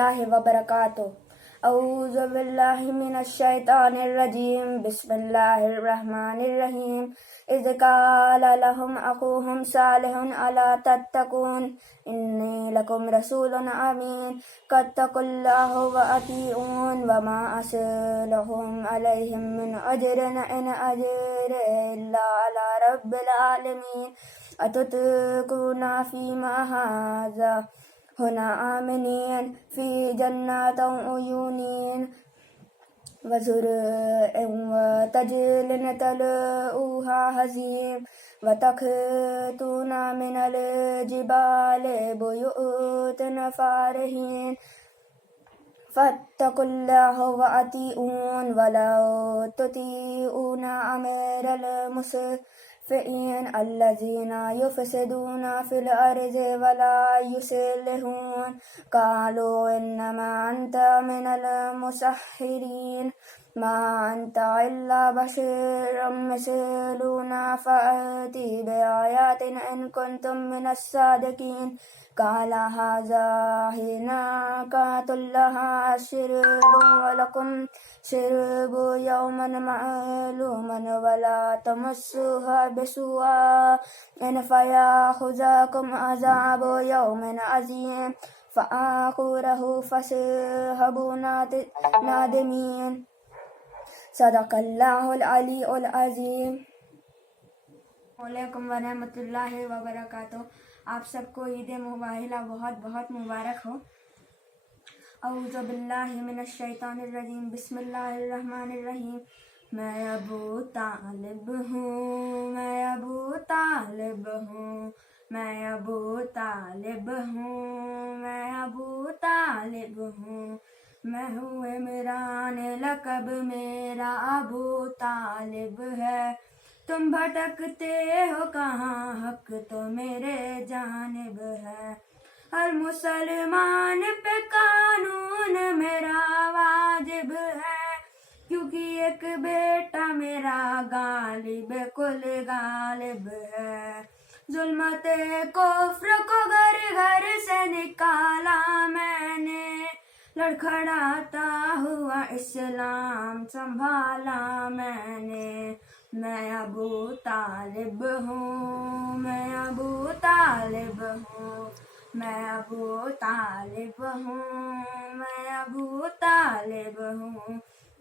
اللہ وبرکاتہ۔ اعوذ باللہ من الشیطان الرجیم، بسم اللہ الرحمن الرحیم۔ اذ قال لهم اخوهم صالح الا تتقون انی لکم رسول امین فاتقوا اللہ واطیعون وما اسألکم علیہ من اجر ان اجریہ الا علی رب العالمین اتتقون فیما ھذا هنا آمنین فی جنات عیون وزرع وتجل تلؤها هزیم وتخطون من الجبال بیوتا فارهین فاتقوا اللہ واطیعون ولا تطیعون امر المسرفین الذین یفسدون فی الارض ولا یصلحون قالوا انما انت من المسحرین ما انت الا بشر مثلنا فأتی بآیات ان کنتم من الصادقین قال هذا ناقۃ لها شرب ولکم شرب یوم معلوم ولا تمسوها بسوء فیأخذکم عذاب یوم عظیم فآخذوه فاصبحوا نادمین۔ صدق اللہ العلی العظیم۔ السلام علیکم ورحمۃ اللہ وبرکاتہ۔ آپ سب کو عید مبارکہ بہت بہت مبارک ہو۔ اعوذ باللہ من الشیطان الرجیم، بسم اللہ الرحمن الرحیم۔ میں ابو طالب ہوں، میں ابو طالب ہوں، میں ابو طالب ہوں، میں ابو طالب ہوں، میں ہوں عمران لقب میرا ابو طالب ہے۔ تم بھٹکتے ہو کہاں، حق تو میرے جانب ہے۔ ہر مسلمان پہ قانون میرا واجب ہے، کیونکہ ایک بیٹا میرا غالب کل غالب ہے۔ ظلمت کفر کو گھر گھر سے نکالا میں نے، لڑکھڑاتا ہوا اسلام سنبھالا میں نے۔ میں ابو طالب ہوں، میں ابو طالب ہوں، میں ابو طالب ہوں، میں ابو طالب ہوں۔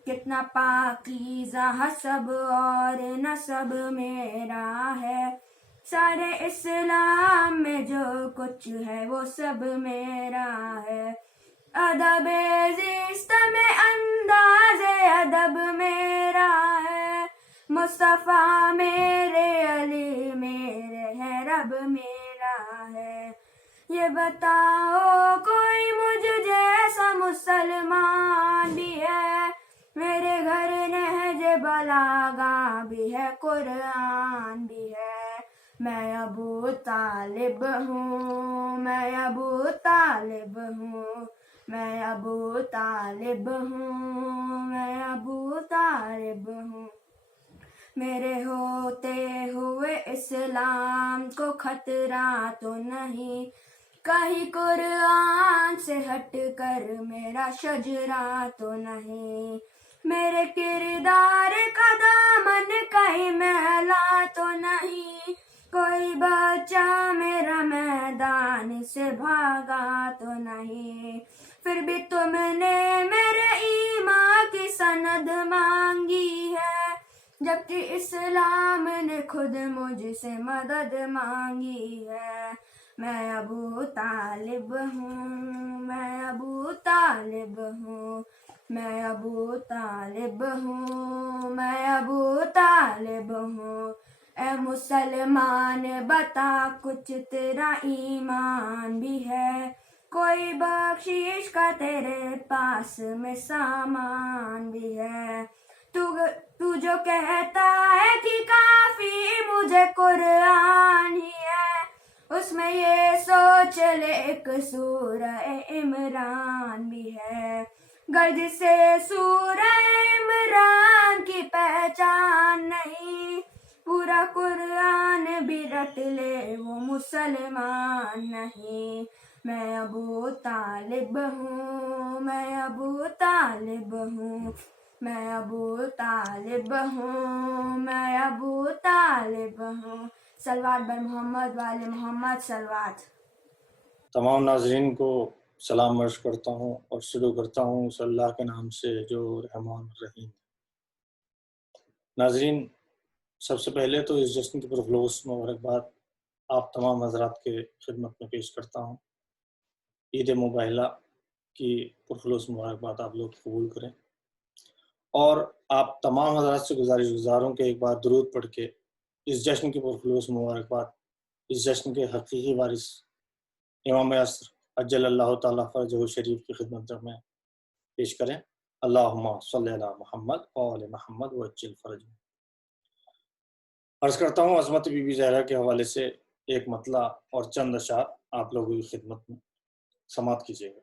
کتنا پاکیزہ حسب اور نسب میرا ہے، سارے اسلام میں جو کچھ ہے وہ سب میرا ہے۔ ادب زیست میں انداز ادب میرا ہے، مصطفیٰ میرے علی میرے ہے، رب میرا ہے۔ یہ بتاؤ کوئی مجھ جیسا مسلمان بھی ہے، میرے گھر نہج بلاغہ بھی ہے، قرآن بھی ہے۔ میں ابو طالب ہوں، میں ابو طالب ہوں، میں ابو طالب ہوں، میں ابو طالب ہوں۔ میرے ہوتے ہوئے اسلام کو خطرہ تو نہیں، کہیں قرآن سے ہٹ کر میرا شجرہ تو نہیں۔ میرے کردار کا دامن کہیں میلا تو نہیں، کوئی بچہ میرا میدان سے بھاگا تو نہیں۔ پھر بھی تم نے میرے ایمان کی سند مانگی ہے، جبکہ اسلام نے خود مجھ سے مدد مانگی ہے۔ میں ابو طالب ہوں، میں ابو طالب ہوں، میں ابو طالب ہوں، میں ابو طالب ہوں۔ اے مسلمان بتا کچھ تیرا ایمان بھی ہے، کوئی بخشش کا تیرے پاس میں سامان بھی ہے۔ تو جو کہتا ہے کہ کافی مجھے قرآن ہی ہے، اس میں یہ سوچ لے ایک سورہ عمران بھی ہے۔ گر جسے سورہ عمران کی پہچان نہیں، پورا قرآن بھی رٹ لے وہ مسلمان نہیں۔ میں ابو طالب ہوں، میں ابو طالب ہوں، میں ابو طالب ہوں، میں ابو طالب ہوں۔ صلوات بر محمد وآل محمد صلوات۔ تمام ناظرین کو سلام عرض کرتا ہوں اور شروع کرتا ہوں اس اللہ کے نام سے جو رحمان الرحیم۔ ناظرین، سب سے پہلے تو اس جشن کی پرخلوص مبارکباد آپ تمام حضرات کے خدمت میں پیش کرتا ہوں۔ عید مباہلہ کی پرخلوص مبارکباد آپ لوگ قبول کریں، اور آپ تمام حضرات سے گزاروں کہ ایک بار درود پڑھ کے اس جشن کی پرخلوص مبارکباد اس جشن کے حقیقی وارث امام عصر اجل اللہ تعالیٰ فرجہ شریف کی خدمت میں پیش کریں۔ اللہم صلی علی محمد وآل محمد وعجل فرجہ۔ عرض کرتا ہوں عظمت بی بی زہرا کے حوالے سے ایک مطلع اور چند اشعار آپ لوگوں کی خدمت میں سماعت کیجیے گا۔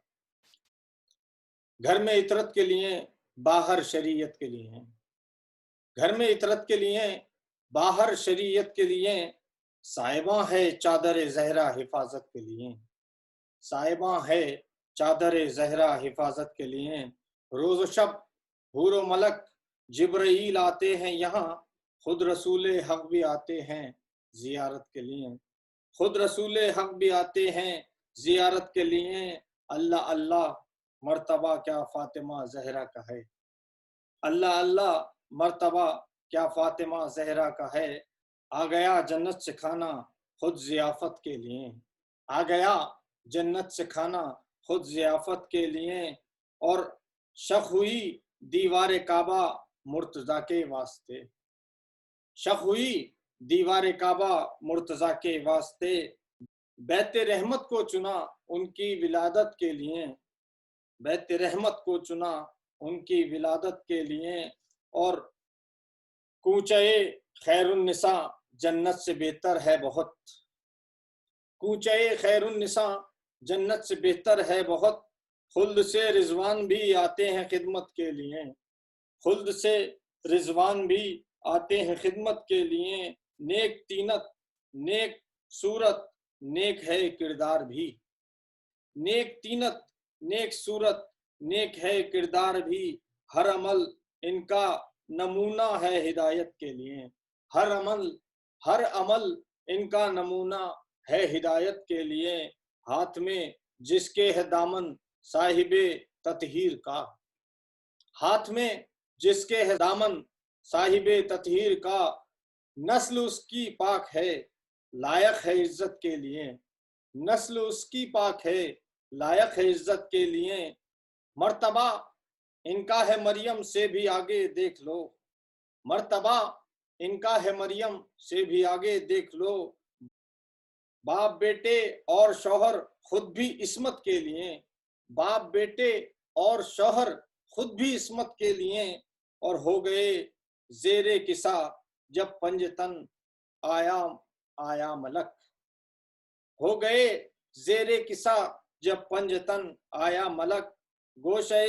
گھر میں عطرت کے لیے باہر شریعت کے لیے، گھر میں عطرت کے لیے باہر شریعت کے لیے، صاحباں ہے چادر زہرا حفاظت کے لیے، صاحباں ہے چادر زہرا حفاظت کے لیے، روز و شب حور و ملک جبرائیل آتے ہیں یہاں، خود رسول حق بھی آتے ہیں زیارت کے لیے، خود رسول حق بھی آتے ہیں زیارت کے لیے، اللہ اللہ مرتبہ کیا فاطمہ زہرا کا ہے، اللہ اللہ مرتبہ کیا فاطمہ زہرا کا ہے، آ گیا جنت سے کھانا خود ضیافت کے لیے، آ گیا جنت سے کھانا خود ضیافت کے لیے، اور شق ہوئی دیوار کعبہ مرتضیٰ کے واسطے، شق ہوئی دیوار کعبہ مرتضیٰ کے واسطے، بیت رحمت کو چنا ان کی ولادت کے لیے، بیت رحمت کو چنا ان کی ولادت کے لیے، اور کوچے خیر النساء جنت سے بہتر ہے بہت، کوچے خیر النساء جنت سے بہتر ہے بہت، خلد سے رضوان بھی آتے ہیں خدمت کے لیے، خلد سے رضوان بھی آتے ہیں خدمت کے لیے، نیک تینت نیک صورت نیک ہے کردار بھی، نیک تینت نیک صورت نیک ہے کردار بھی، ہر عمل ان کا نمونہ ہے ہدایت کے لیے، ہر عمل ان کا نمونہ ہے ہدایت کے لیے، ہاتھ میں جس کے ہے دامن صاحب تطہیر کا، ہاتھ میں جس کے ہے دامن صاحب تطہیر کا، نسل اس کی پاک ہے لائق ہے عزت کے لیے، نسل اس کی پاک ہے لائق ہے عزت کے لیے، مرتبہ ان کا ہے مریم سے بھی آگے دیکھ لو، مرتبہ ان کا ہے مریم سے بھی آگے دیکھ لو، باپ بیٹے اور شوہر خود بھی عصمت کے لیے، باپ بیٹے اور شوہر خود بھی عصمت کے لیے، اور ہو گئے زیر کسا جب پنجتن آیا ملک، ہو گئے زیر کسا جب پنجتن آیا ملک، گوشے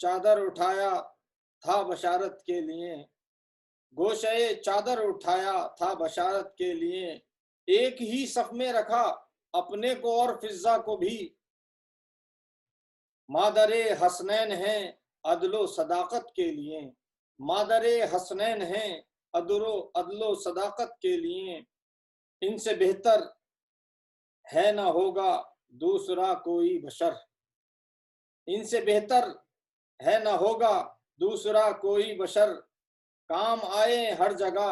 چادر اٹھایا تھا بشارت کے لیے، گوشے چادر اٹھایا تھا بشارت کے لیے، ایک ہی صف میں رکھا اپنے کو اور فضا کو بھی، مادر حسنین ہیں عدل و صداقت کے لیے، مادر حسنین ہیں عدل و صداقت کے لیے، ان سے بہتر ہے نہ ہوگا دوسرا کوئی بشر، ان سے بہتر ہے نہ ہوگا دوسرا کوئی بشر، کام آئے ہر جگہ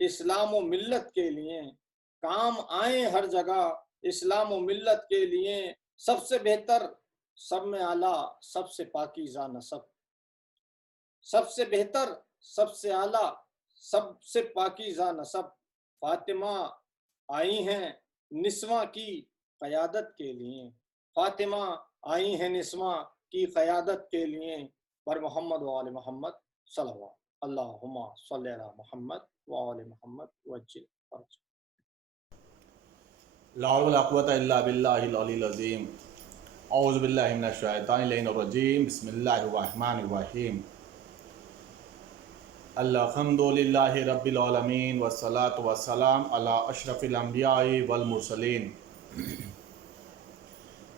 اسلام و ملت کے لیے، کام آئے ہر جگہ اسلام و ملت کے لیے، سب سے بہتر سب میں اعلیٰ سب سے پاکیزہ نسب، سب سے بہتر سب سے اعلیٰ سب سے پاکیزہ نسب، فاطمہ آئی ہیں نسواں کی قیادت کے لیے، فاطمہ آئی ہیں نسواں کی قیادت کے لیے، پر محمد و آل محمد صلوات، اللہم صلی علی محمد و آل محمد وعجل فرجہ۔ لا حول ولا قوة الا باللہ العلی العظیم۔ اعوذ باللہ من الشیطان اللعین الرجیم، بسم اللہ الرحمن الرحیم۔ الحمد للہ رب العالمین والصلاة والسلام علی اشرف الانبیاء والمرسلین۔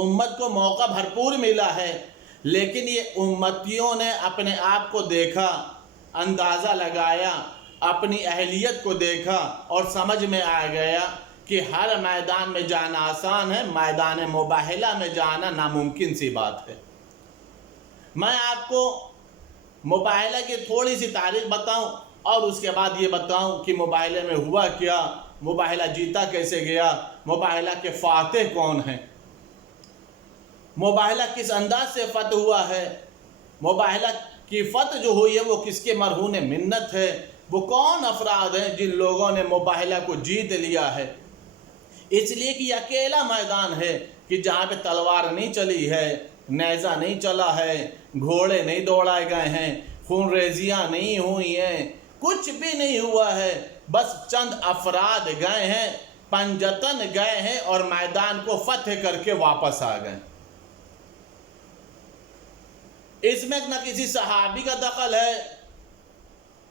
امت کو موقع بھرپور ملا ہے، لیکن یہ امتیوں نے اپنے آپ کو دیکھا، اندازہ لگایا، اپنی اہلیت کو دیکھا اور سمجھ میں آ گیا کہ ہر میدان میں جانا آسان ہے، میدان مباہلہ میں جانا ناممکن سی بات ہے۔ میں آپ کو مباہلہ کی تھوڑی سی تاریخ بتاؤں اور اس کے بعد یہ بتاؤں کہ مباہلے میں ہوا کیا، مباہلہ جیتا کیسے گیا، مباہلہ کے فاتح کون ہیں، مباہلہ کس انداز سے فتح ہوا ہے، مباہلہ کی فتح جو ہوئی ہے وہ کس کے مرہون منت ہے، وہ کون افراد ہیں جن لوگوں نے مباہلہ کو جیت لیا ہے۔ اس لیے کہ یہ اکیلا میدان ہے کہ جہاں پہ تلوار نہیں چلی ہے، نیزہ نہیں چلا ہے، گھوڑے نہیں دوڑائے گئے ہیں، خون ریزیاں نہیں ہوئی ہیں، کچھ بھی نہیں ہوا ہے، بس چند افراد گئے ہیں، پنجتن گئے ہیں اور میدان کو فتح کر کے واپس آ گئے۔ اس میں نہ کسی صحابی کا دخل ہے،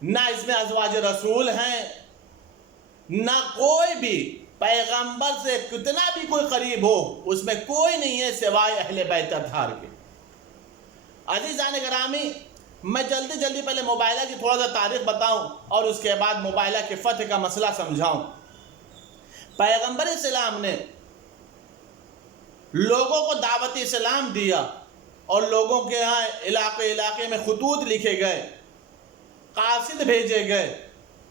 نہ اس میں ازواج رسول ہیں، نہ کوئی بھی پیغمبر سے کتنا بھی کوئی قریب ہو، اس میں کوئی نہیں ہے سوائے اہل بیت اطہار کے۔ عزیزان گرامی، میں جلدی پہلے مباہلہ کی تھوڑا سا تاریخ بتاؤں اور اس کے بعد مباہلہ کے فتح کا مسئلہ سمجھاؤں۔ پیغمبر اسلام نے لوگوں کو دعوت اسلام دیا اور لوگوں کے ہاں علاقے میں خطوط لکھے گئے، قاصد بھیجے گئے،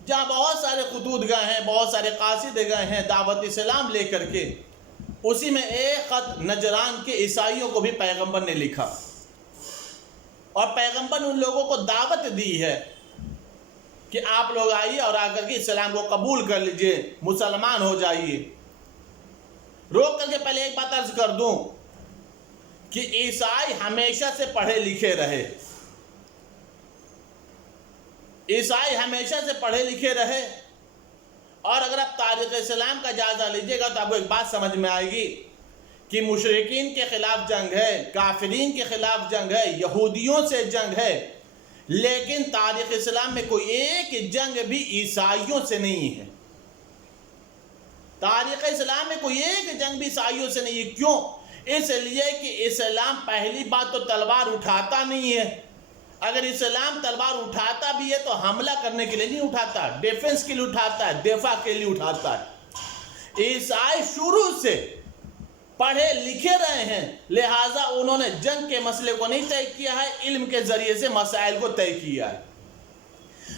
جہاں بہت سارے خطوط گئے ہیں، بہت سارے قاصد گئے ہیں دعوت اسلام لے کر کے۔ اسی میں ایک خط نجران کے عیسائیوں کو بھی پیغمبر نے لکھا اور پیغمبر نے ان لوگوں کو دعوت دی ہے کہ آپ لوگ آئیے اور آ کر کے اسلام کو قبول کر لیجئے، مسلمان ہو جائیے۔ روک کر کے پہلے ایک بات عرض کر دوں کہ عیسائی ہمیشہ سے پڑھے لکھے رہے، عیسائی ہمیشہ سے پڑھے لکھے رہے، اور اگر آپ تاریخ اسلام کا جائزہ لیجئے گا تو آپ کو ایک بات سمجھ میں آئے گی کہ مشرکین کے خلاف جنگ ہے، کافرین کے خلاف جنگ ہے، یہودیوں سے جنگ ہے، لیکن تاریخ اسلام میں کوئی ایک جنگ بھی عیسائیوں سے نہیں ہے۔ تاریخ اسلام میں کوئی ایک جنگ بھی عیسائیوں سے نہیں ہے۔ کیوں؟ اس لیے کہ اسلام پہلی بات تو تلوار اٹھاتا نہیں ہے۔ اگر اسلام تلوار اٹھاتا بھی ہے تو حملہ کرنے کے لیے نہیں اٹھاتا، ڈیفنس کے لیے اٹھاتا ہے، دفاع کے لیے اٹھاتا ہے۔ عیسائی شروع سے پڑھے لکھے رہے ہیں، لہٰذا انہوں نے جنگ کے مسئلے کو نہیں طے کیا ہے، علم کے ذریعے سے مسائل کو طے کیا ہے۔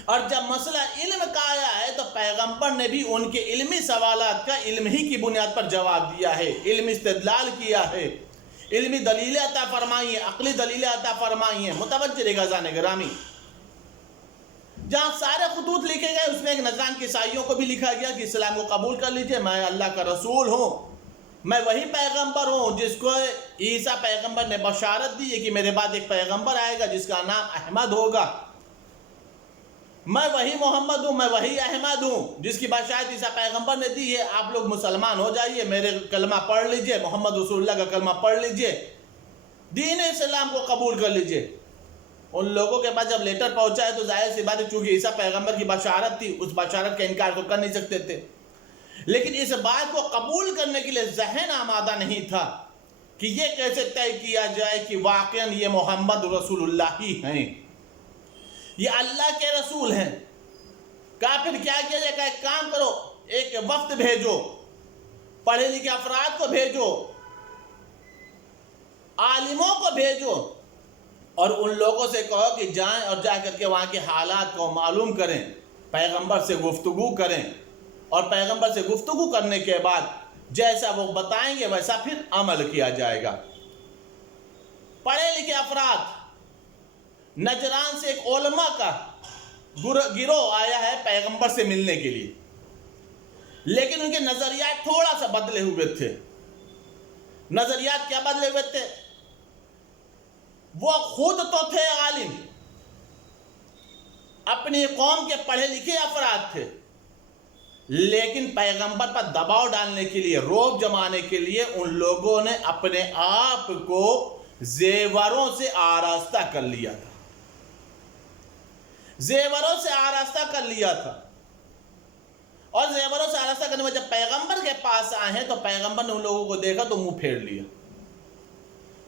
اور جب مسئلہ علم کا آیا ہے تو پیغمبر نے بھی ان کے علمی سوالات کا علم ہی کی بنیاد پر جواب دیا ہے، علم استدلال کیا ہے، علمی دلیلیں عطا فرمائی ہیں، عقلی دلیلیں عطا فرمائی ہیں۔ متوجہ رہے گا عزیزان گرامی، جہاں سارے خطوط لکھے گئے اس میں ایک نجران کے عیسائیوں کو بھی لکھا گیا کہ اسلام کو قبول کر لیجئے، میں اللہ کا رسول ہوں، میں وہی پیغمبر ہوں جس کو عیسیٰ پیغمبر نے بشارت دی ہے کہ میرے بعد ایک پیغمبر آئے گا جس کا نام احمد ہوگا، میں وہی محمد ہوں، میں وہی احمد ہوں جس کی بشارت عیسیٰ پیغمبر نے دی ہے، آپ لوگ مسلمان ہو جائیے، میرے کلمہ پڑھ لیجئے، محمد رسول اللہ کا کلمہ پڑھ لیجئے، دین اسلام کو قبول کر لیجئے۔ ان لوگوں کے پاس جب لیٹر پہنچا ہے تو ظاہر سی بات ہے چونکہ عیسیٰ پیغمبر کی بشارت تھی، اس بشارت کا انکار تو کر نہیں سکتے تھے، لیکن اس بات کو قبول کرنے کے لیے ذہن آمادہ نہیں تھا کہ یہ کیسے طے کیا جائے کہ واقعاً یہ محمد رسول اللہ ہی ہیں، یہ اللہ کے رسول ہیں۔ کہا پھر کیا کیا جائے؟ کہا ایک کام کرو، ایک وفد بھیجو، پڑھے لکھے افراد کو بھیجو، عالموں کو بھیجو، اور ان لوگوں سے کہو کہ جائیں اور جا کر کے وہاں کے حالات کو معلوم کریں، پیغمبر سے گفتگو کریں، اور پیغمبر سے گفتگو کرنے کے بعد جیسا وہ بتائیں گے ویسا پھر عمل کیا جائے گا۔ پڑھے لکھے افراد، نجران سے ایک علماء کا گروہ آیا ہے پیغمبر سے ملنے کے لیے، لیکن ان کے نظریات تھوڑا سا بدلے ہوئے تھے۔ نظریات کیا بدلے ہوئے تھے؟ وہ خود تو تھے عالم، اپنی قوم کے پڑھے لکھے افراد تھے، لیکن پیغمبر پر دباؤ ڈالنے کے لیے، رعب جمانے کے لیے ان لوگوں نے اپنے آپ کو زیوروں سے آراستہ کر لیا تھا، زیوروں سے آراستہ کر لیا تھا، اور زیوروں سے آراستہ کرنے میں جب پیغمبر کے پاس آئے ہیں تو پیغمبر نے ان لوگوں کو دیکھا تو منہ پھیر لیا،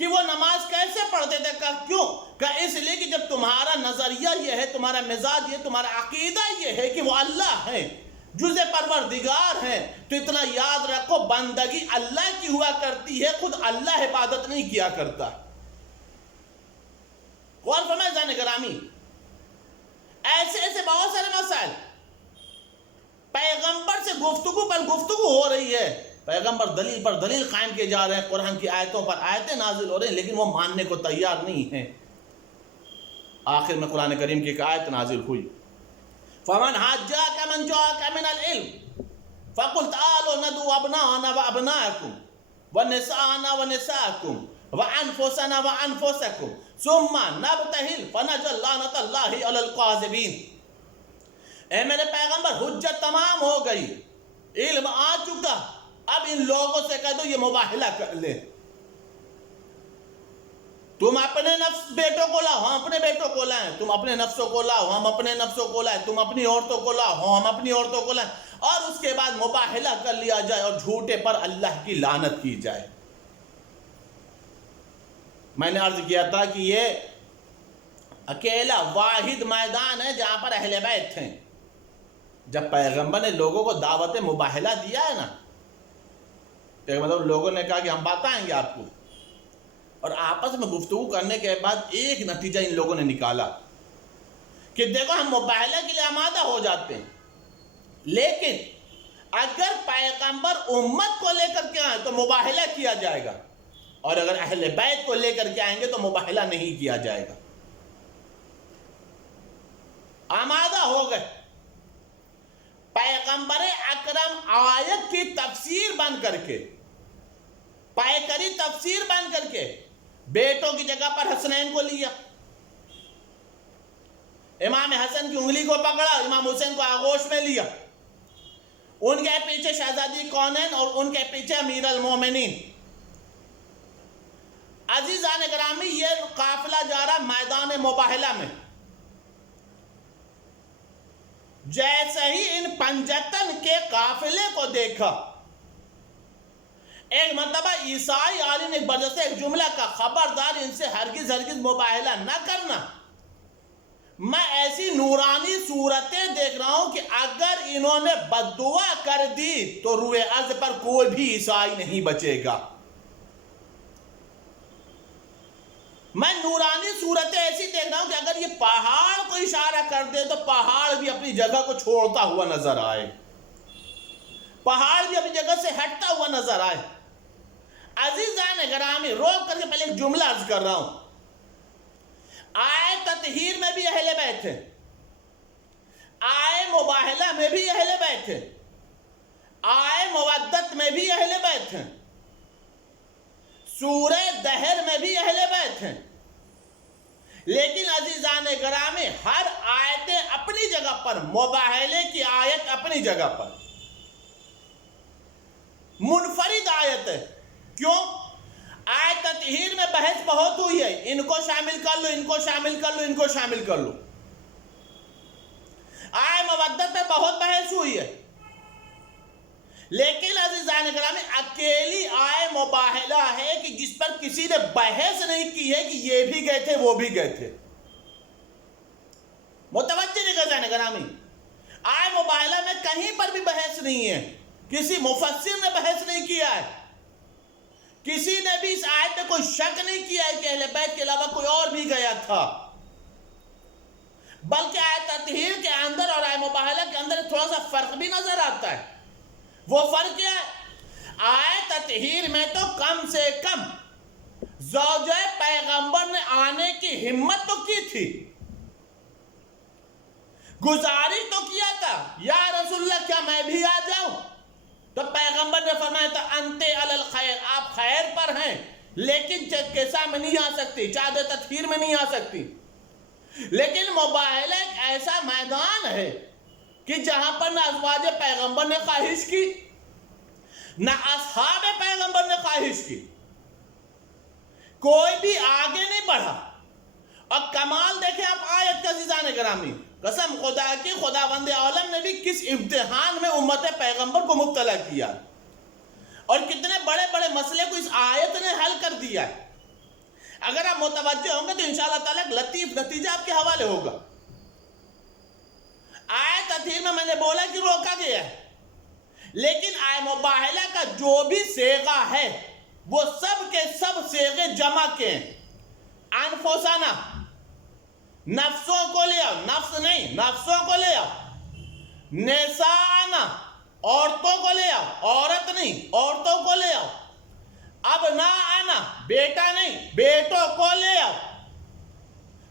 کہ وہ نماز کیسے پڑھتے تھے؟ کیوں؟ کہ اس لیے کہ جب تمہارا نظریہ یہ ہے، تمہارا مزاج یہ، تمہارا عقیدہ یہ ہے کہ وہ اللہ ہے، جز پروردگار ہیں، تو اتنا یاد رکھو بندگی اللہ کی ہوا کرتی ہے، خود اللہ عبادت نہیں کیا کرتا۔ غور فرمائے جان گرامی، ایسے بہت سارے مسائل پیغمبر سے گفتگو پر گفتگو ہو رہی ہے، پیغمبر دلیل پر دلیل قائم کیے جا رہے ہیں، قرآن کی آیتوں پر آیتیں نازل ہو رہی ہیں، لیکن وہ ماننے کو تیار نہیں ہیں۔ آخر میں قرآن کریم کی ایک آیت نازل ہوئی، فَمَنْ حَاجَّاكَ مَنْ جَاءَكَ مِنَ الْعِلْمِ فَقُلْ تَعَالُوا نَدْعُوا أَبْنَاءَنَا وَأَبْنَاءَكُمْ وَنِسَاءَنَا وَنِسَاءَكُمْ وَأَنفُسَنَا وَأَنفُسَكُمْ ثُمَّ نَبْتَهِلْ فَنَجْعَلْ لَعْنَتَ اللَّهِ عَلَى الْكَاذِبِينَ۔ اے میرے پیغمبر، حجت تمام ہو گئی، علم آ چکا، اب ان لوگوں سے کہہ دو یہ مباہلہ کر لے۔ تم اپنے نفس بیٹوں کو لاؤ، ہم اپنے بیٹوں کو لائیں، تم اپنے نفسوں کو لاؤ، ہم اپنے نفسوں کو لائیں، تم اپنی عورتوں کو لاؤ، ہم اپنی عورتوں کو لائیں، اور اس کے بعد مباہلہ کر لیا جائے اور جھوٹے پر اللہ کی لعنت کی جائے۔ میں نے عرض کیا تھا کہ یہ اکیلا واحد میدان ہے جہاں پر اہل بیت ہیں۔ جب پیغمبر نے لوگوں کو دعوت مباہلہ دیا ہے نا، تو مطلب لوگوں نے کہا کہ ہم بتائیں گے آپ کو، اور آپس میں گفتگو کرنے کے بعد ایک نتیجہ ان لوگوں نے نکالا کہ دیکھو ہم مباہلہ کے لیے آمادہ ہو جاتے ہیں، لیکن اگر پیغمبر امت کو لے کر کے آئیں تو مباہلہ کیا جائے گا، اور اگر اہل بیت کو لے کر کے آئیں گے تو مباہلہ نہیں کیا جائے گا۔ آمادہ ہو گئے، پیغمبر اکرم آیت کی تفسیر بن کر کے، پیکری تفسیر بن کر کے، بیٹوں کی جگہ پر حسنین کو لیا، امام حسن کی انگلی کو پکڑا، امام حسین کو آغوش میں لیا، ان کے پیچھے شہزادی کونین اور ان کے پیچھے امیر المومنین۔ عزیزان گرامی، یہ قافلہ جا رہا میدان مباہلہ میں، جیسے ہی ان پنجتن کے قافلے کو دیکھا، ایک مرتبہ عیسائی عالم نے ایک برجستے ایک جملہ کا، خبردار ان سے ہرگز مباہلہ نہ کرنا، میں ایسی نورانی صورتیں دیکھ رہا ہوں کہ اگر انہوں نے بددعا کر دی تو روئے ارض پر کوئی بھی عیسائی نہیں بچے گا۔ میں نورانی صورتیں ایسی دیکھ رہا ہوں کہ اگر یہ پہاڑ کو اشارہ کر دے تو پہاڑ بھی اپنی جگہ کو چھوڑتا ہوا نظر آئے، پہاڑ بھی اپنی جگہ سے ہٹتا ہوا نظر آئے۔ عزیزان گرامی، روک کر کے پہلے ایک جملہ عرض کر رہا ہوں، آئے تطہیر میں بھی اہل بیت ہیں، آئے مباہلہ میں بھی اہل بیت ہیں، آئے مودت میں بھی اہل بیت ہیں، سورہ دہر میں بھی اہل بیت ہیں، لیکن عزیزان گرامی ہر آیتیں اپنی جگہ پر، مباہلے کی آیت اپنی جگہ پر منفرد آیت ہے۔ کیوں؟ آیت تطہیر میں بحث بہت ہوئی ہے، ان کو شامل کر لو، ان کو شامل کر لو، ان کو شامل کر لو۔ آئے مودت میں بہت بحث ہوئی ہے، لیکن عزیزان گرامی اکیلی آئے مباہلہ ہے کہ جس پر کسی نے بحث نہیں کی ہے کہ یہ بھی گئے تھے وہ بھی گئے تھے۔ متوجہ نہیں عزیزان گرامی، آئے مباہلہ میں کہیں پر بھی بحث نہیں ہے، کسی مفسر نے بحث نہیں کیا ہے، کسی نے بھی اس آیت میں کوئی شک نہیں کیا ہے کہ اہل بیت کے علاوہ کوئی اور بھی گیا تھا، بلکہ آیت تطہیر کے اندر اور آیت مباہلہ کے اندر تھوڑا سا فرق بھی نظر آتا ہے۔ وہ فرق کیا ہے؟ آیت تطہیر میں تو کم سے کم زوجہ پیغمبر نے آنے کی ہمت تو کی تھی، گزارش تو کیا تھا، یا رسول اللہ کیا میں بھی آ جاؤں؟ تو پیغمبر نے فرمایا تھا انتے علی الخیر، آپ خیر پر ہیں، لیکن کیسا میں نہیں آ سکتی، چادر تطہیر میں نہیں آ سکتی۔ لیکن مباہلہ ایک ایسا میدان ہے کہ جہاں پر نہ ازواج پیغمبر نے خواہش کی، نہ اصحاب پیغمبر نے خواہش کی، کوئی بھی آگے نہیں بڑھا۔ اور کمال دیکھیں آپ آیت کا عزیزان گرامی، قسم خدا کی خداوند عالم نے بھی کس امتحان میں امت پیغمبر کو مبتلا کیا، اور کتنے بڑے بڑے مسئلے کو اس آیت نے حل کر دیا ہے۔ اگر آپ متوجہ ہوں گے تو انشاءاللہ تعالیٰ ایک لطیف نتیجہ آپ کے حوالے ہوگا. آیت تطہیر میں نے بولا کہ روکا گیا ہے، لیکن آئے مباہلہ کا جو بھی صیغہ ہے وہ سب کے سب صیغے جمع کے ہیں. انفسنا، نفسوں کو لے آؤ، نفس نہیں، نفسوں کو لے آؤ. نساءنا، عورتوں کو لے آؤ، عورت نہیں، عورتوں کو لے آؤ. ابناءنا، بیٹا نہیں، بیٹوں کو لے آؤ.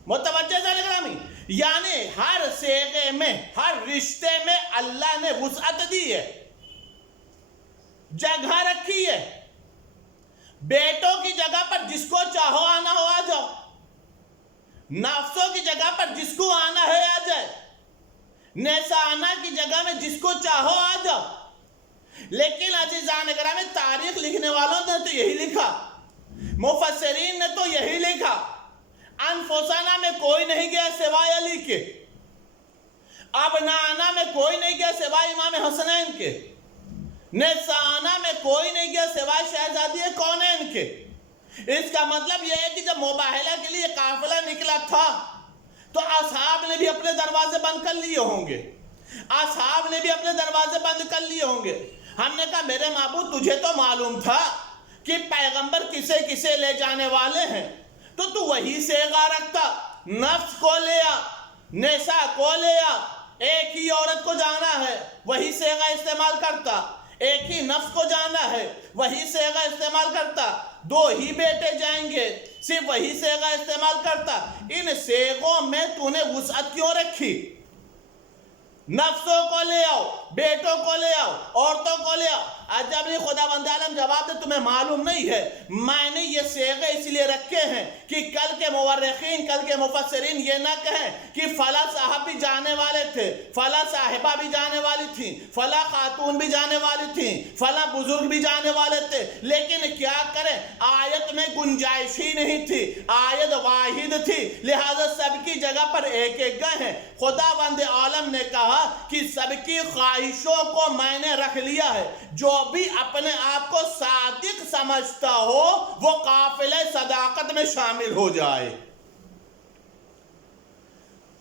متوجہ ذرا گرامی، یعنی ہر صیغے میں، ہر رشتے میں اللہ نے وسعت دی ہے، جگہ رکھی ہے. بیٹوں کی جگہ پر جس کو چاہو آنا ہو آ جاؤ، نفسوں کی جگہ پر جس کو آنا ہے آ جائے، نسانا کی جگہ میں جس کو چاہو آ جاؤ. لیکن عزیزان گرامی، تاریخ لکھنے والوں نے تو یہی لکھا، مفسرین نے تو یہی لکھا. انفسنا میں کوئی نہیں گیا سوائے علی کے، ابنانا میں کوئی نہیں گیا سوائے امام حسنین کے، نسانا میں کوئی نہیں گیا سوائے شہزادی کونین کے. اس کا مطلب یہ ہے کہ جب مباہلہ کے لیے قافلہ نکلا تھا تو اصحاب نے بھی اپنے دروازے بند کر لیے ہوں گے، اصحاب نے بھی اپنے دروازے بند کر لیے ہوں گے. ہم نے کہا میرے معبود تجھے تو معلوم تھا کہ پیغمبر کسے کسے لے جانے والے ہیں، تو وہی صیغہ رکھتا. نفس کو لے آ، نساء کو لے آ، ایک ہی عورت کو جانا ہے وہی صیغہ استعمال کرتا. ایک ہی نفس کو جانا ہے وہی صیغہ استعمال کرتا. دو ہی بیٹے جائیں گے صرف وہی صیغہ استعمال کرتا. ان صیغوں میں تو نے وسعت کیوں رکھی؟ نفسوں کو لے آؤ، بیٹوں کو لے آؤ، عورتوں کو لے آؤ. جب یہ خدا بند عالم جواب دے تمہیں معلوم نہیں ہے، میں نے یہ صیغے اس لیے رکھے ہیں کہ کل کے مورخین، کل کے مفسرین یہ نہ کہیں کہ فلاں صاحب بھی جانے والے تھے، فلاں صاحبہ بھی جانے والی تھیں، فلاں خاتون بھی جانے والی تھیں، فلاں بزرگ بھی جانے والے تھے. لیکن کیا کریں، آیت میں گنجائش ہی نہیں تھی، آیت واحد تھی، لہذا سب کی جگہ پر ایک ایک گئے ہیں. خدا بند عالم نے کہا کہ سب کی خواہشوں کو میں نے رکھ لیا ہے، جو بھی اپنے آپ کو صادق سمجھتا ہو وہ قافلہ صداقت میں شامل ہو جائے،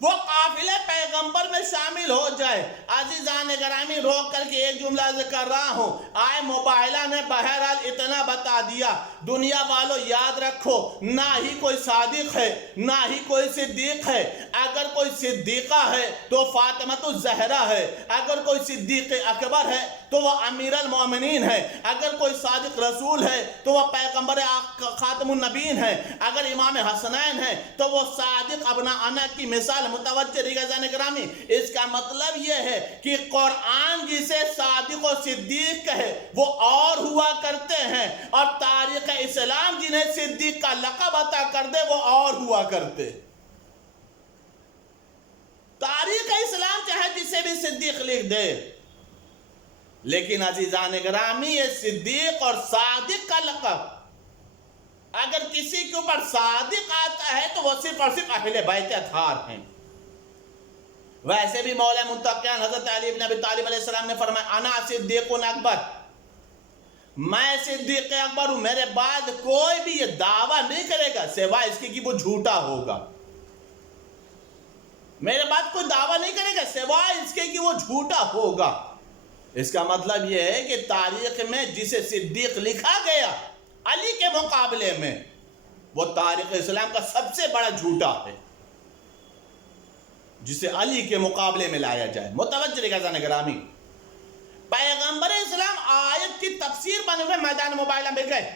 وہ قافلہ پیغمبر میں شامل ہو جائے. عزیزان گرامی، روک کر کے ایک جملہ ذکر رہا ہوں. آئے مباہلہ نے بہرحال اتنا بتا دیا، دنیا والوں یاد رکھو، نہ ہی کوئی صادق ہے نہ ہی کوئی صدیق ہے. اگر کوئی صدیقہ ہے تو فاطمہ الزہرا ہے، اگر کوئی صدیق اکبر ہے تو وہ امیر المومنین ہے، اگر کوئی صادق رسول ہے تو وہ پیغمبر خاتم النبیین ہے، اگر امام حسنین ہے تو وہ صادق ابناء کی مثال. متوجہ رضوان گرامی، اس کا مطلب یہ ہے کہ قرآن جسے صادق و صدیق کہے وہ اور ہوا کرتے ہیں، اور تاریخ اسلام جنہیں صدیق کا لقب عطا کر دے وہ اور ہوا کرتے. تاریخ اسلام چاہے جسے بھی صدیق لکھ دے، لیکن عزیزان گرامی یہ صدیق اور صادق کا لقب اگر کسی کے اوپر صادق آتا ہے تو وہ صرف اور صرف اہل بیت اطہار ہیں. ویسے بھی مولا منتقیان حضرت علی بن ابی طالب علیہ السلام نے فرمایا انا صدیق اکبر، میں صدیق اکبر ہوں، میرے بعد کوئی بھی یہ دعویٰ نہیں کرے گا سوائے اس کی کہ وہ جھوٹا ہوگا. میرے بعد کوئی دعویٰ نہیں کرے گا سوائے اس کے کہ وہ جھوٹا ہوگا. اس کا مطلب یہ ہے کہ تاریخ میں جسے صدیق لکھا گیا علی کے مقابلے میں وہ تاریخ اسلام کا سب سے بڑا جھوٹا ہے جسے علی کے مقابلے میں لایا جائے. متوجہ رضوان گرامی، پیغمبر اسلام آیت کی تفسیر بنے ہوئے میدان مباہلہ میں گئے،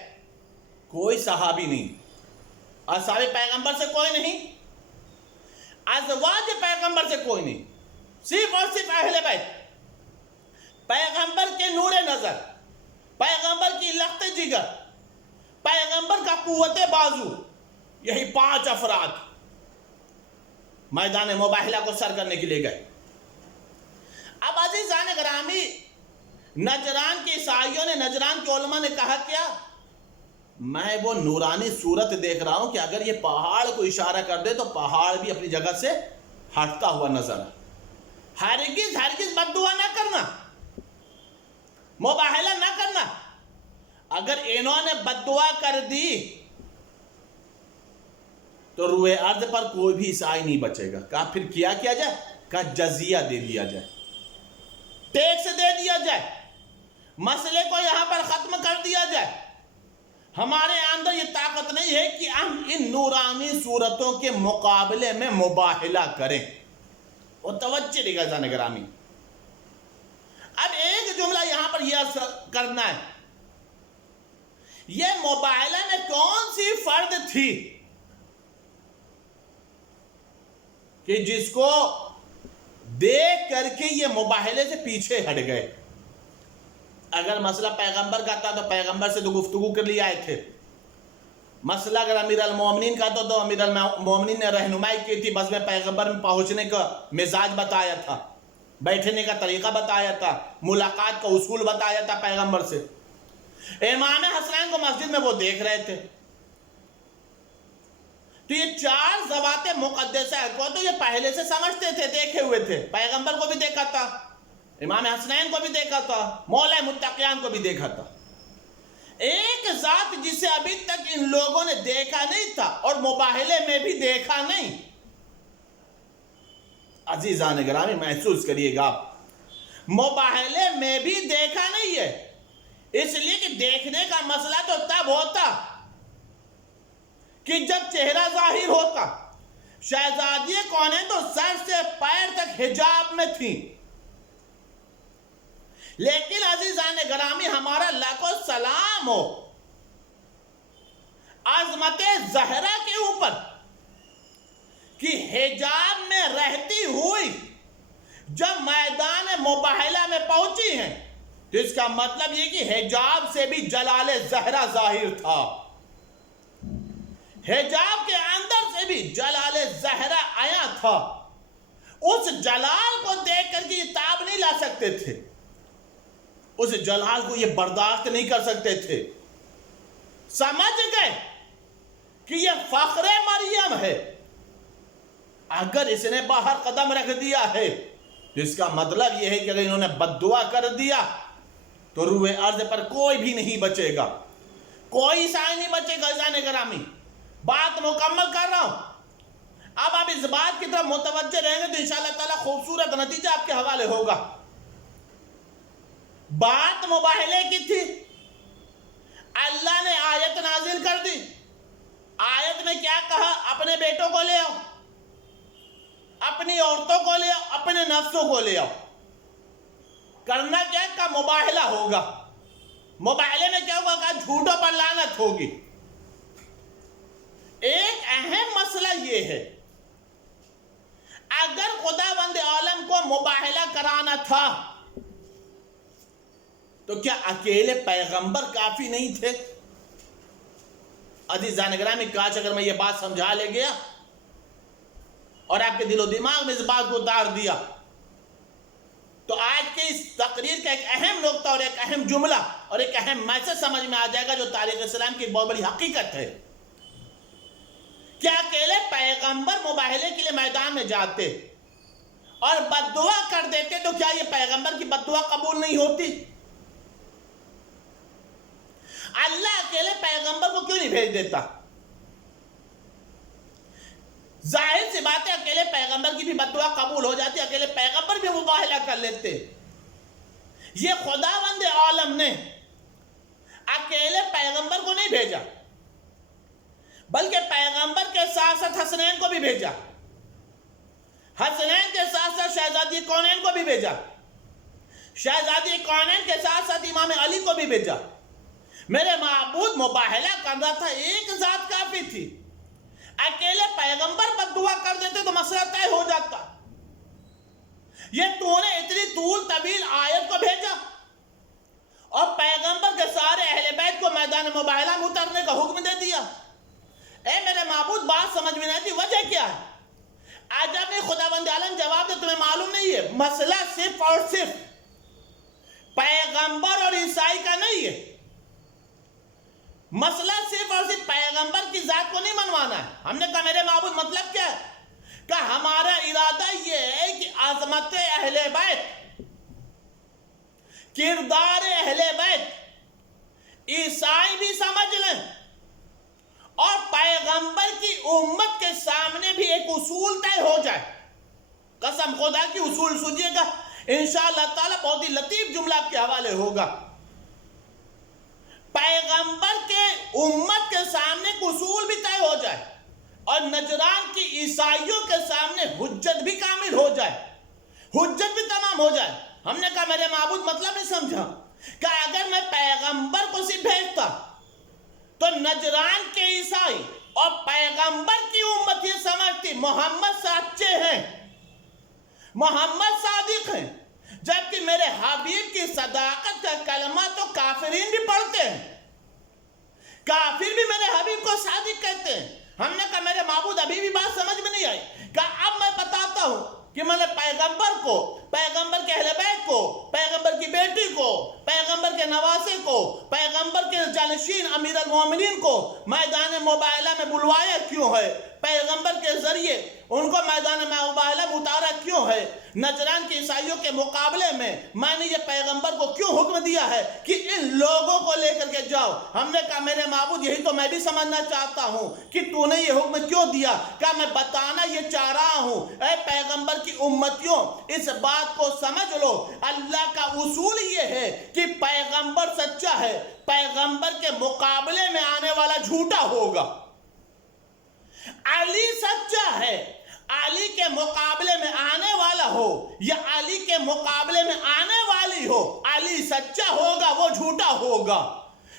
کوئی صحابی نہیں، اصحاب پیغمبر سے کوئی نہیں، ازواج پیغمبر سے کوئی نہیں، صرف اور صرف اہل بیت، پیغمبر کے نور نظر، پیغمبر کی لخت جگر، پیغمبر کا قوت بازو، یہی 5 افراد میدان مباہلہ کو سر کرنے کے لیے گئے. اب عزیزان گرامی، نجران کے عیسائیوں نے، نجران کے علماء نے کہا کیا، میں وہ نورانی صورت دیکھ رہا ہوں کہ اگر یہ پہاڑ کو اشارہ کر دے تو پہاڑ بھی اپنی جگہ سے ہٹتا ہوا نظر آئے. ہرگز ہرگز بد دعا نہ کرنا، مباہلہ نہ کرنا. اگر انہوں نے بد دعا کر دی تو روئے ارض پر کوئی بھی عیسائی نہیں بچے گا. کہا پھر کیا جائے؟ کہا جزیہ دے دیا جائے، ٹیکس دے دیا جائے، مسئلے کو یہاں پر ختم کر دیا جائے. ہمارے اندر یہ طاقت نہیں ہے کہ ہم ان نورانی صورتوں کے مقابلے میں مباہلہ کریں. اور توجہ دیگا جانے گرامی، اب ایک جملہ یہاں پر یہ کرنا ہے، یہ مباہلہ میں کون سی فرد تھی کہ جس کو دیکھ کر کے یہ مباہلے سے پیچھے ہٹ گئے؟ اگر مسئلہ پیغمبر کا تھا تو پیغمبر سے تو گفتگو کر لیے آئے تھے. مسئلہ اگر امیر المومنین کا تو امیر المومنین نے رہنمائی کی تھی، بس میں پیغمبر میں پہنچنے کا مزاج بتایا تھا، بیٹھنے کا طریقہ بتایا تھا، ملاقات کا اصول بتایا تھا پیغمبر سے. امام حسنین کو مسجد میں وہ دیکھ رہے تھے. تو یہ 4 ذوات مقدسہ کو تو یہ پہلے سے سمجھتے تھے، دیکھے ہوئے تھے. پیغمبر کو بھی دیکھا تھا، امام حسنین کو بھی دیکھا تھا، مولا متقیان کو بھی دیکھا تھا. ایک ذات جسے ابھی تک ان لوگوں نے دیکھا نہیں تھا اور مباہلے میں بھی دیکھا نہیں. عزیزان گرامی محسوس کریے گا، مباہلے میں بھی دیکھا نہیں ہے. اس لیے کہ دیکھنے کا مسئلہ تو تب ہوتا کہ جب چہرہ ظاہر ہوتا. شہزادی کونین تو سر سے پیر تک حجاب میں تھی. لیکن عزیزان گرامی ہمارا لاکھوں سلام ہو عظمت زہرا کے اوپر کہ حجاب میں رہتی ہوئی جب میدان مباہلہ میں پہنچی ہیں، تو اس کا مطلب یہ کہ حجاب سے بھی جلال زہرا ظاہر تھا، حجاب کے اندر سے بھی جلال زہرا آیا تھا. اس جلال کو دیکھ کر کے یہ تاب نہیں لا سکتے تھے، اس جلال کو یہ برداشت نہیں کر سکتے تھے. سمجھ گئے کہ یہ فخر مریم ہے. اگر اس نے باہر قدم رکھ دیا ہے تو اس کا مطلب یہ ہے کہ اگر انہوں نے بد دعا کر دیا تو روئے ارض پر کوئی بھی نہیں بچے گا، کوئی عیسائی نہیں بچے گا. عزیزان گرامی بات مکمل کر رہا ہوں. اب آپ اس بات کی طرف متوجہ رہیں گے تو انشاءاللہ تعالی خوبصورت نتیجہ آپ کے حوالے ہوگا. بات مباہلے کی تھی، اللہ نے آیت نازل کر دی. آیت میں کیا کہا؟ اپنے بیٹوں کو لے آؤ، اپنی عورتوں کو لے آؤ، اپنے نفسوں کو لے آؤ. کرنا کیا کا مباہلہ ہوگا. مباہلے میں کیا ہوگا؟ کہ جھوٹوں پر لعنت ہوگی. ایک اہم مسئلہ یہ ہے، اگر خداوند عالم کو مباہلہ کرانا تھا تو کیا اکیلے پیغمبر کافی نہیں تھے؟ عزیزان گرامی کاش اگر میں یہ بات سمجھا لے گیا اور آپ کے دل و دماغ میں اس بات کو اتار دیا تو آج کے اس تقریر کا ایک اہم نقطہ اور ایک اہم جملہ اور ایک اہم میسج سمجھ میں آ جائے گا جو تاریخ اسلام کی ایک بہت بڑی حقیقت ہے. کیا اکیلے پیغمبر مباہلے کے لیے میدان میں جاتے اور بد دعا کر دیتے تو کیا یہ پیغمبر کی بد دعا قبول نہیں ہوتی؟ اللہ اکیلے پیغمبر کو کیوں نہیں بھیج دیتا؟ ظاہر سی بات ہے اکیلے پیغمبر کی بھی بد دعا قبول ہو جاتی، اکیلے پیغمبر بھی مباہلہ کر لیتے. یہ خداوند عالم نے اکیلے پیغمبر کو نہیں بھیجا بلکہ پیغمبر کے ساتھ ساتھ حسنین کو بھی بھیجا، حسنین کے ساتھ ساتھ شہزادی کونین کو بھی بھیجا، شہزادی کونین کے ساتھ ساتھ امام علی کو بھی بھیجا. میرے معبود مباہلہ کرنا تھا، ایک ذات کافی تھی. اکیلے پیغمبر پر دعا کر دیتے تو مسئلہ طے ہو جاتا. یہ تو نے اتنی طول طویل آیت کو بھیجا اور پیغمبر کے سارے اہل بیت کو میدان مباہلہ میں اترنے کا حکم دے دیا. اے میرے معبود بات سمجھ میں نہیں آتی، وجہ کیا ہے؟ آج آپ نے خداوند عالم جواب دے تمہیں معلوم نہیں ہے. مسئلہ صرف اور صرف پیغمبر اور عیسائی کا نہیں ہے. مسئلہ صرف اور صرف پیغمبر کی ذات کو نہیں منوانا ہے. ہم نے کہا میرے معبود مطلب کیا ہے؟ کہ ہمارا ارادہ یہ ہے کہ عظمت اہل بیت، کردار اہل بیت عیسائی بھی سمجھ لیں اور پیغمبر کی امت کے سامنے بھی ایک اصول طے ہو جائے. قسم خدا کی اصول سنیے گا انشاءاللہ تعالی بہت ہی لطیف جملہ آپ کے حوالے ہوگا. پیغمبر کے امت کے سامنے ایک اصول بھی طے ہو جائے اور نجران کی عیسائیوں کے سامنے حجت بھی کامل ہو جائے, حجت بھی تمام ہو جائے. ہم نے کہا میرے معبود مطلب نہیں سمجھا کہ اگر میں پیغمبر کو صرف بھیجتا تو نجران کے عیسائی اور پیغمبر کی امت یہ سمجھتی محمد سچے ہیں, محمد صادق ہیں, جبکہ میرے حبیب کی صداقت کا کلمہ تو کافرین بھی پڑھتے ہیں, کافر بھی میرے حبیب کو صادق کہتے ہیں. ہم نے کہا میرے معبود ابھی بھی بات سمجھ میں نہیں آئی. کہا اب میں بتاتا ہوں کہ میں نے پیغمبر کو, پیغمبر کے اہل بیت کو, پیغمبر کی بیٹی کو, پیغمبر کے نواسے کو, پیغمبر کے جانشین امیر المومنین کو میدان مباہلہ میں بلوایا کیوں ہے, پیغمبر کے ذریعے ان کو میدان مباہلہ میں اتارا کیوں ہے, نجران کی عیسائیوں کے مقابلے میں نے یہ پیغمبر کو کیوں حکم دیا ہے کہ ان لوگوں کو لے کر کے جاؤ. ہم نے کہا میرے معبود یہی تو میں بھی سمجھنا چاہتا ہوں کہ تو نے یہ حکم کیوں دیا. کہا میں بتانا یہ چاہ رہا ہوں اے پیغمبر کی امتیوں اس بات کو سمجھ لو, اللہ کا اصول یہ ہے کہ پیغمبر سچا ہے, پیغمبر کے مقابلے میں آنے والا جھوٹا ہوگا. علی سچا ہے, علی کے مقابلے میں آنے والا ہو یا علی کے مقابلے میں آنے والی ہو, علی سچا ہوگا وہ جھوٹا ہوگا.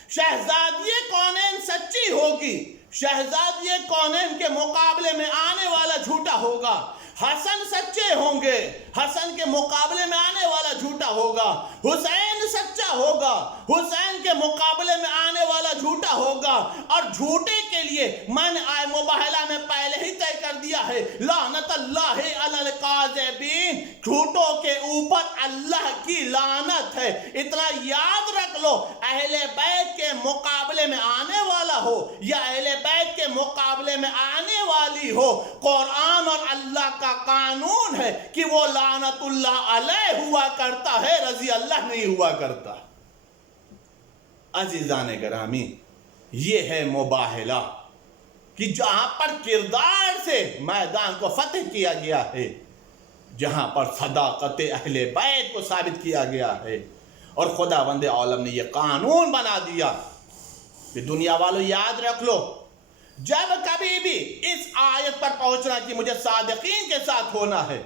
شہزادی کونین سچی ہوگی, شہزادی کونین کے مقابلے میں آنے والا جھوٹا ہوگا. حسن سچے ہوں گے, حسن کے مقابلے میں آنے والا جھوٹا ہوگا. حسین سچا ہوگا, حسین کے مقابلے میں آنے والا جھوٹا ہوگا. اور جھوٹے کے لیے میں نے آئے مباہلہ میں پہلے ہی طے کر دیا ہے لعنت اللہ علی الکاذبین, جھوٹوں کے اوپر اللہ کی لعنت ہے. اتنا یاد رکھ لو, اہل بیت کے مقابلے میں آنے والا ہو یا اہل بیت کے مقابلے میں آنے والی ہو, قرآن اور اللہ کا قانون ہے کہ وہ لعنت اللہ علیہ ہوا کرتا ہے, رضی اللہ نہیں ہوا کرتا. عزیزان گرامی, یہ ہے مباہلہ کہ جہاں پر کردار سے میدان کو فتح کیا گیا ہے, جہاں پر صداقت اہل بیت کو ثابت کیا گیا ہے, اور خداوند عالم نے یہ قانون بنا دیا کہ دنیا والوں یاد رکھ لو, جب کبھی بھی اس آیت پر پہنچنا کہ مجھے صادقین کے ساتھ ہونا ہے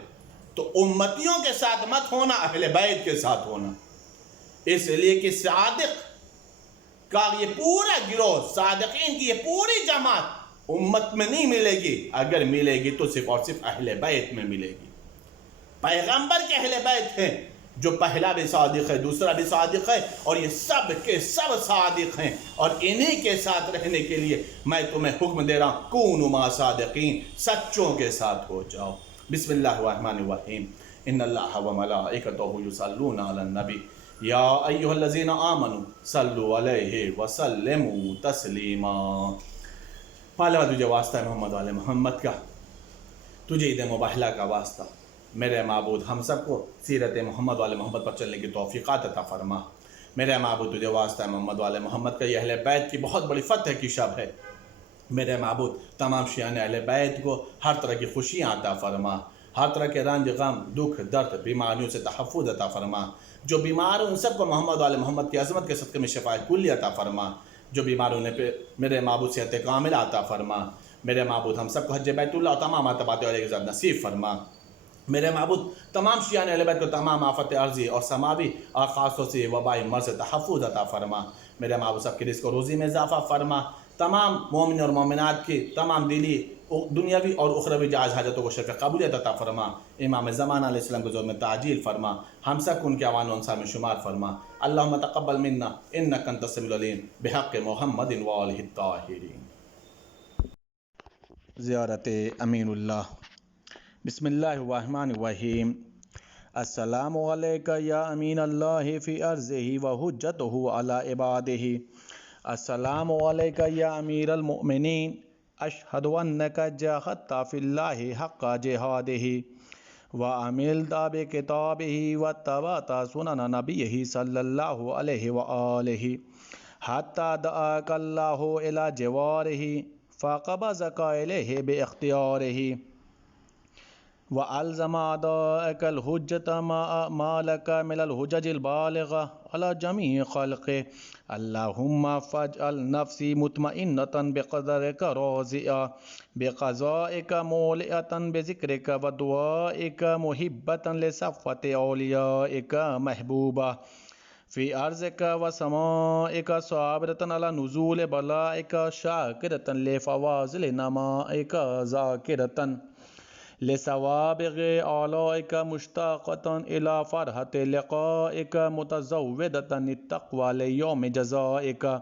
تو امتیوں کے ساتھ مت ہونا, اہل بیت کے ساتھ ہونا. اس لیے کہ صادق کا یہ پورا گروہ, صادقین کی یہ پوری جماعت امت میں نہیں ملے گی, اگر ملے گی تو صرف اور صرف اہل بیت میں ملے گی. پیغمبر کے اہل بیت ہیں جو پہلا بھی صادق ہے, دوسرا بھی صادق ہے, اور یہ سب کے سب صادق ہیں, اور انہی کے ساتھ رہنے کے لیے میں تمہیں حکم دے رہا ہوں کونوا مع صادقین, سچوں کے ساتھ ہو جاؤ. بسم اللہ الرحمن الرحیم. ان اللہ وملائکتہ یصلون علی النبی یا ایھا الذین آمنوا صلوا علیہ وسلموا تسلیما. پہلا تجھے واسطہ ہے محمد والے محمد کا, تجھے عید مباہلہ کا واسطہ. میرے معبود ہم سب کو سیرت محمد والے محمد پر چلنے کی توفیقات عطا فرما. میرے معبود تجھے واسطہ ہے محمد والے محمد کا, یہ اہل بیت کی بہت بڑی فتح کی شب ہے. میرے معبود تمام شیعان اہل بیت کو ہر طرح کی خوشیاں عطا فرما, ہر طرح کے رنج غم دکھ درد بیماریوں سے تحفظ عطا فرما. جو بیمار ہیں ان سب کو محمد والے محمد کی عظمت کے صدقے میں شفاء کلی عطا فرما. جو بیمار ہونے پہ میرے معبود صحت کامل عطا فرما. میرے معبود ہم سب کو حج بیت اللہ اور تمام مرتبات علیہ کے ساتھ نصیب فرما. میرے معبود تمام شیعان اہل بیت کو تمام آفت عرضی اور سماوی اور خاص طور سے وبائی مرض سے تحفظ عطا فرما. میرے معبود سب کی رزق و روزی میں اضافہ فرما. تمام مومن اور مومنات کی تمام دلی دنیاوی اور اخروی جائز حاجتوں کو شرف قبولیت عطا فرما. امام زمان علیہ السلام کے زور میں تعجیل فرما. ہم سب کو ان کے عوان و انصار میں شمار فرما. اللہم تقبل منا انک انت السمیع العلیم بحق محمد وآلہ الطاہرین. زیارت امین اللہ. بسم اللہ الرحمن الرحیم. السلام علیکہ یا امین اللہ فی ارضہ وحجتہ علی عبادہ. السلام علیکہ یا امیر المؤمنین اشہد انک جاہدت فی اللہ حق جہادہ وعملت بکتابہ واتبعت سنن نبیہ صلی اللہ علیہ وآلہ حتی دعاک اللہ الی جوارہ فقبضك إليه باختياره وألزم أعداءك الحجة ما لك من الحجج البالغة على جميع خلقه. اللهم فاجعل نفسي مطمئنة بقدرك راضية بقضائك مولئة بذكرك ودعائك محبة لصفوة أوليائك محبوبة في أرضك وسمائك صابرة على نزول بلائك شاكرة لفواضل نمائك ذاكرة لسوابغ آلائك مشتاقة إلى فرحة لقائك متزودة التقوى ليوم جزائك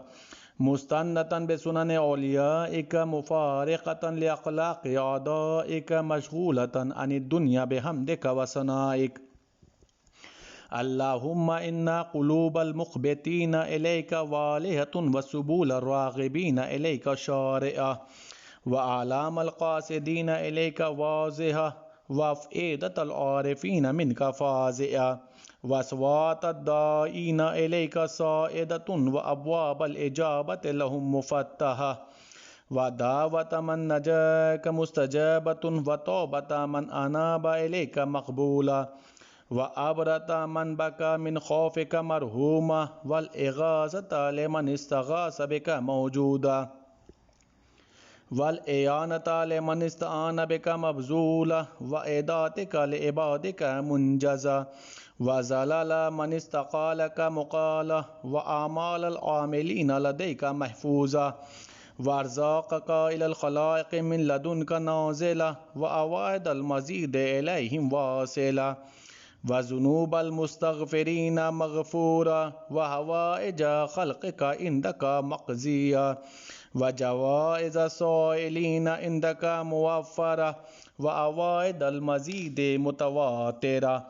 مستنة بسنن أوليائك مفارقة لأخلاق أعدائك مشغولة عن الدنيا بحمدك وثنائك. اللهم إن قلوب المخبتين إليك والهة وسبول الراغبين إليك شارئة وأعلام القاصدين إليك واضحة وأفئدة العارفين منك فازئة وأصوات الداعين إليك صائدة وأبواب الإجابة لهم مفتحة ودعوة من نجاك مستجابة وتوبة من أناب إليك مقبولة وأبرة من بكى من خوفك مرحومة والإغاثة لمن استغاث بك موجودة والإعانة لمن استعان بك مبذولة وإعدادك لعبادك منجزة وزلل من استقالك مقالة وأعمال العاملين لديك محفوظة وأرزاقك إلى الخلائق من لدنك نازلة وأوائد المزيد إليهم واصلة وذنوب المستغفرين مغفورة وحوائج خلقك عندك مقضية وجوائز السائلين عندك موفرة وأوائد المزيد متواترة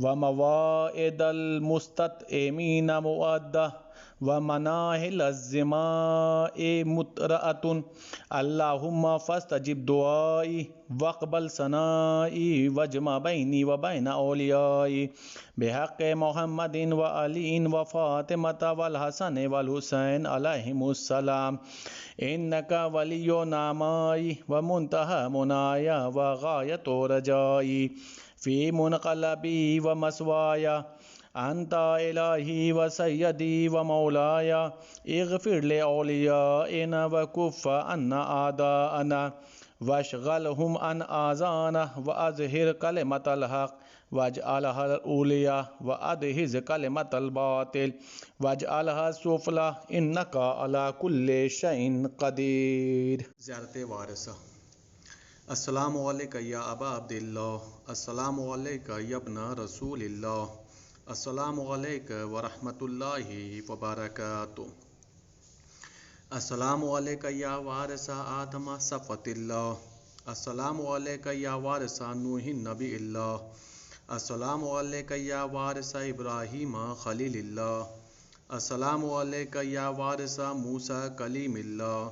وموائد المستطعمين مؤدة ومناهل الزماء مترأة. اللهم فاستجب دعائي واقبل ثنائي واجمع بيني وبين أوليائي بحق محمد وعلي وفاطمة والحسن والحسين عليهم السلام. إنك ولي نعمائي ومنتهى منايا وغاية رجائي في منقلبي ومسواي. أنت إلهي وسيدي ومولاي اغفر لأوليائنا وكف عنا أعداءنا واشغلهم عن آذانا وأظهر كلمة الحق واجعلها الأولياء وأدهز كلمة الباطل واجعلها السفلى إنك على كل شيء قدير. زیارت وارثہ. السلام علیکہ یا ابا عبداللہ، السلام علیکہ یا ابن رسول اللہ، السلام علیکہ ورحمۃ اللہ وبرکاتہ. السلام علیکہ یا وارث آدم صفوۃ اللہ، السلام علیکہ یا وارث نوح نبی اللہ، السلام علیکہ یا وارث ابراہیم خلیل اللہ، السلام علیکہ یا وارث موسیٰ کلیم اللہ،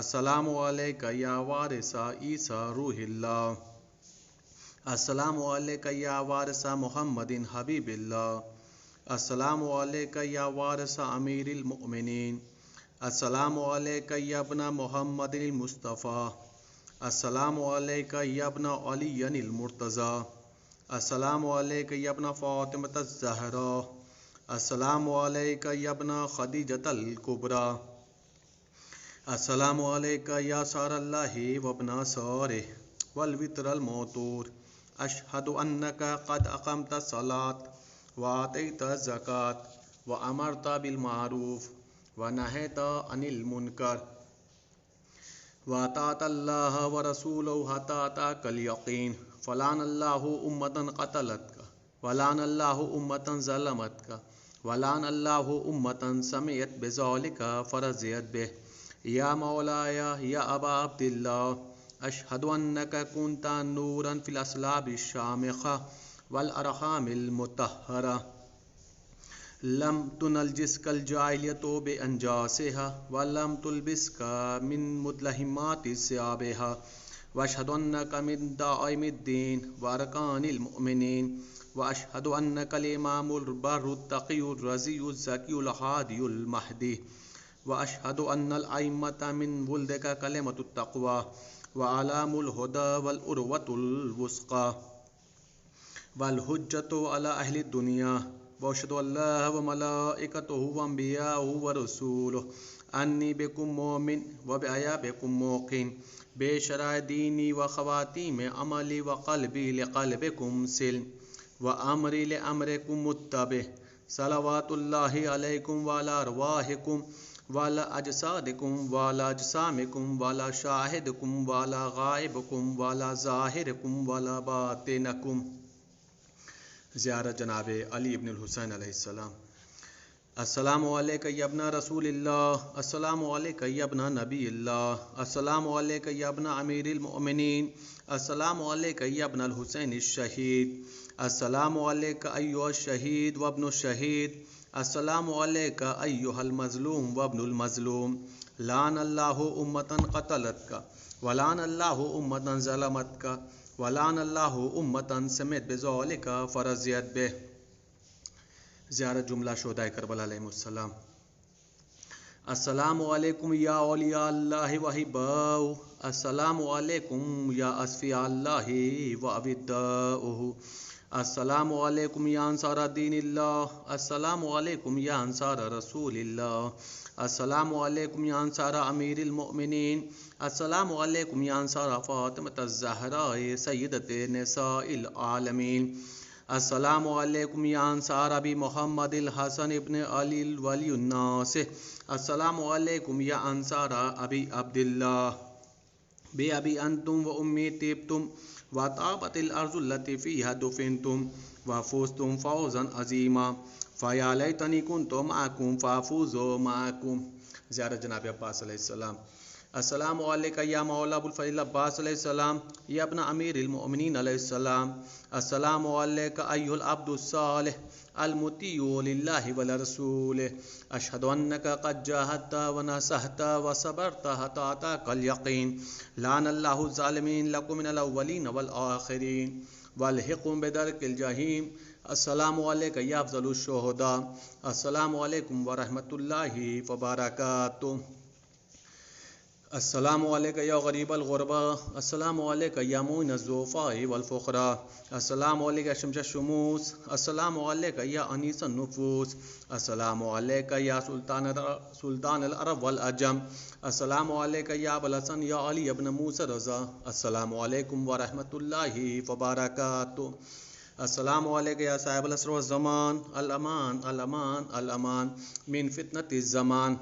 السلام علیکہ یا وارث عیسیٰ روح اللہ، السلام علیکہ یا وارث محمد حبیب اللہ، السلام علیکہ یا وارث امیر المؤمنین، السلام علیکہ یا ابن محمد المصطفیٰ، السلام علیکہ یا ابن علی المرتضیٰ، السلام علیکہ یا ابن فاطمۃ الزہراء، السلام علیکہ یا ابن خدیجۃ الکبریٰ، السلام علیکہ یا سار اللہ وابن سارہ والوتر الموتور. اشہد انک قد اقمت الصلاۃ وآتیت الزکاۃ وامرت بالمعروف ونہیت عن المنکر واطعت اللہ ورسولہ حتی اتاک الیقین. فلعن اللہ امۃ قتلتک ولعن اللہ امۃ ظلمتک ولعن اللہ امۃ سمعت بذلک فرضیت بہ. یا مولایا یا ابا عبداللہ، اشہد انک کنت نورا فی الاصلاب الشامخہ والارحام المطہرہ لم تنجسک الجاہلیۃ بانجاسها ولم تلبسک من مدلہمات ثیابها. واشہد انک من دعائم الدین وارکان المؤمنین. واشہد انک الامام البر التقی الرضی الزکی الہادی المہدی. وأشهد أن الأئمة من ولدك كلمة التقوى وأعلام الهدى والأروة الوثقى والحجة على أهل الدنيا وأشهد أن الله وملائكته وأنبياءه ورسوله أني بكم مؤمن وبأيابكم موقن بشرع ديني وخواتيم عملي وقلبي لقلبكم سلم وأمري لأمركم متبع صلوات الله عليكم وعلى أرواحكم وعلى أجسادكم وعلى أجسامكم وعلى شاهدكم وعلى غائبكم وعلى ظاهركم وعلى باطنكم. زیارت جناب علی ابن الحسین علیہ السلام. السلام علیکہ یا ابن رسول اللہ، السلام علیکہ یا ابن نبی اللہ، السلام علیکہ یا ابن امیر المؤمنین، السلام علیکہ یا ابن الحسین الشہید، السلام علیکہ ایہا الشہید وابن الشہید، السلام علیکہ ایہا المظلوم وابن المظلوم. لعن اللہ امتا قتلتک ولعن اللہ امتا ظلمتک ولعن اللہ امتا سمعت بذلک فرضیت بہ. زیارت جملہ شہدائے کربلا علیہم السلام. السلام علیکم یا اولیاء اللہ وحباؤہ، السلام علیکم یا اصفیاء اللہ وعبداؤہ، السلام علیکم یا انصار دین اللہ، السلام علیکم یا انصار رسول اللہ، السلام علیکم یا انصار امیر المؤمنین، السلام علیکم یا انصار فاطمۃ الزہراء سیدۃ نساء العالمین، السلام علیکم یا انصار ابی محمد الحسن ابن علی الولی الناس، السلام علیکم یا انصار ابی عبداللہ، بے ابی انتم و امی طیبتم وطابت الارض التي فیہا دفنتم وفوزتم فوزا عظیما فیا لیتنی کنت معکم فافوز معکم. زیارت جناب عباس علیہ السلام. السلام علیکہ یا مولا ابو الفضل عباس علیہ السلام یا ابن امیر المؤمنین علیہ السلام، السلام علیکہ ایہا العبد الصالح المطیع للہ ولرسولہ، اشہد انک قد جاہدت ونصحت وصبرت حتی اتاک الیقین، لعن اللہ الظالمین لکم من الاولین والآخرین والحقم بدرک الجحیم. السلام علیکہ یا افضل الشہداء، السلام علیکم ورحمۃ اللہ وبرکاتہ. السلام علیکہ یا غریب الغربا، السلام علیکہ یا معین الضعفاء والفقراء، السلام علیکہ یا شمس الشموس، السلام علیکہ یا انیس النفوس، السلام علیکہ یا سلطان العرب والعجم، السلام علیکہ یا ابو الحسن یا علی ابن موسیٰ رضا، السلام علیکم ورحمۃ اللہ وبرکاتہ. السلام علیکہ یا صاحب العصر والزمان، الامان الامان الامان من فتنة الزمان،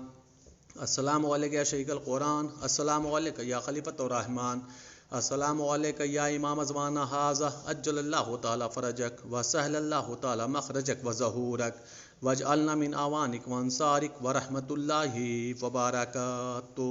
السلام علیکہ یا شیخ القرآن، السلام علیکہ یا خلیفۃ الرحمن، السلام علیکہ یا امام زمانہ ھذا عجل اللہ تعالی فرجک وسہل اللہ تعالی مخرجک وظہورک واجعلنا من اعوانک وانصارک ورحمۃ اللہ وبرکاتہ.